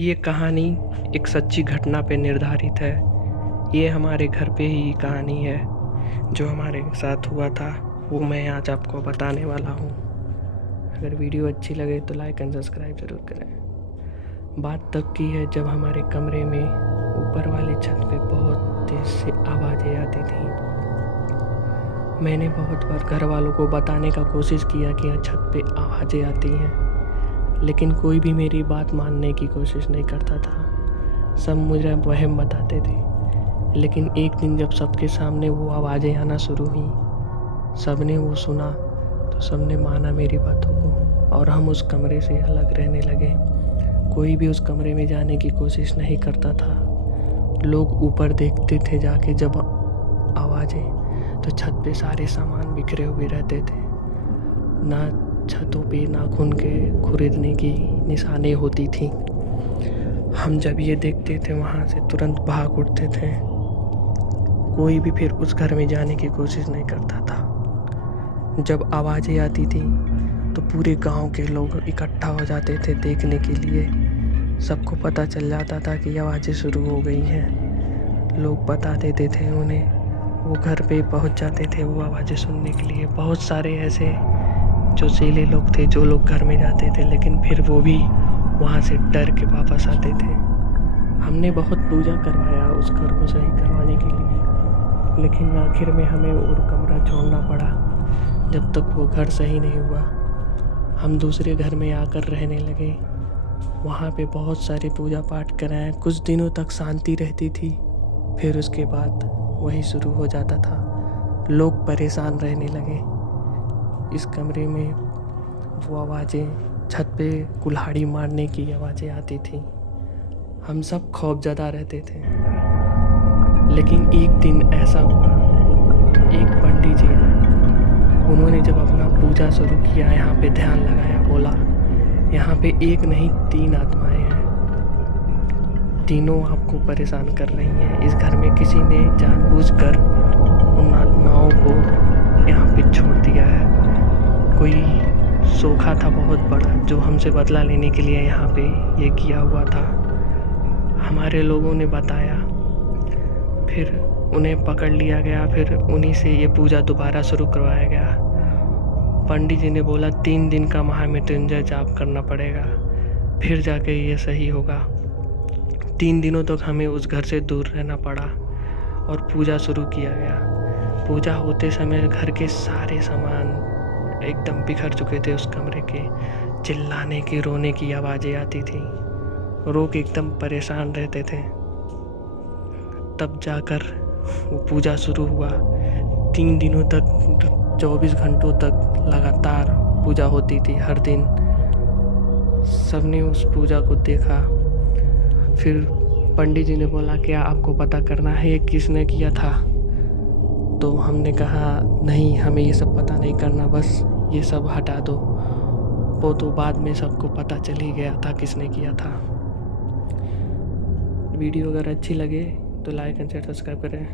ये कहानी एक सच्ची घटना पे निर्धारित है। ये हमारे घर पे ही कहानी है। जो हमारे साथ हुआ था वो मैं आज आपको बताने वाला हूँ। अगर वीडियो अच्छी लगे तो लाइक एंड सब्सक्राइब ज़रूर करें। बात तब की है जब हमारे कमरे में ऊपर वाली छत पे बहुत तेज़ से आवाज़ें आती थी। मैंने बहुत बार घर वालों को बताने का कोशिश किया कि यहाँ छत पे आवाज़ें आती हैं, लेकिन कोई भी मेरी बात मानने की कोशिश नहीं करता था। सब मुझे वहम बताते थे। लेकिन एक दिन जब सबके सामने वो आवाज़ें आना शुरू हुई, सब ने वो सुना तो सब ने माना मेरी बातों को और हम उस कमरे से अलग रहने लगे। कोई भी उस कमरे में जाने की कोशिश नहीं करता था। लोग ऊपर देखते थे जाके जब आवाज़ें, तो छत पे सारे सामान बिखरे हुए रहते थे। ना छतों पे नाखून के खुरीदने की निशानी होती थी। हम जब ये देखते थे वहाँ से तुरंत भाग उठते थे। कोई भी फिर उस घर में जाने की कोशिश नहीं करता था। जब आवाज़ें आती थी तो पूरे गांव के लोग इकट्ठा हो जाते थे देखने के लिए। सबको पता चल जाता था कि आवाज़ें शुरू हो गई हैं। लोग बता देते थे उन्हें, वो घर पे पहुंच जाते थे वो आवाज़ें सुनने के लिए। बहुत सारे ऐसे जोशीले लोग थे जो लोग घर में जाते थे, लेकिन फिर वो भी वहाँ से डर के वापस आते थे। हमने बहुत पूजा करवाया उस घर को सही करवाने के लिए, लेकिन आखिर में हमें और कमरा छोड़ना पड़ा जब तक वो घर सही नहीं हुआ। हम दूसरे घर में आकर रहने लगे। वहाँ पे बहुत सारे पूजा पाठ कराए। कुछ दिनों तक शांति रहती थी, फिर उसके बाद वही शुरू हो जाता था। लोग परेशान रहने लगे। इस कमरे में वो आवाज़ें, छत पे कुल्हाड़ी मारने की आवाज़ें आती थी। हम सब खौफज़दा रहते थे। लेकिन एक दिन ऐसा हुआ, एक पंडित जी आए। उन्होंने जब अपना पूजा शुरू किया, यहाँ पे ध्यान लगाया, बोला यहाँ पे एक नहीं 3 आत्माएं हैं। तीनों आपको परेशान कर रही हैं। इस घर में किसी ने जानबूझकर उन आत्माओं को यहाँ पे छोड़ दिया है। कोई सोखा था बहुत बड़ा जो हमसे बदला लेने के लिए यहाँ पे ये किया हुआ था। हमारे लोगों ने बताया, फिर उन्हें पकड़ लिया गया। फिर उन्हीं से ये पूजा दोबारा शुरू करवाया गया। पंडित जी ने बोला 3 दिन का महामृत्युंजय जाप करना पड़ेगा, फिर जाके ये सही होगा। 3 दिनों तक हमें उस घर से दूर रहना पड़ा और पूजा शुरू किया गया। पूजा होते समय घर के सारे सामान एकदम बिखर चुके थे। उस कमरे के चिल्लाने की, रोने की आवाज़ें आती थी। लोग एकदम परेशान रहते थे। तब जाकर वो पूजा शुरू हुआ। 3 दिनों तक 24 घंटों तक लगातार पूजा होती थी हर दिन। सबने उस पूजा को देखा। फिर पंडित जी ने बोला क्या आपको पता करना है किसने किया था? तो हमने कहा नहीं, हमें ये सब पता नहीं करना, बस ये सब हटा दो। वो तो बाद में सबको पता चल ही गया था किसने किया था। वीडियो अगर अच्छी लगे तो लाइक एंड शेयर सब्सक्राइब करें।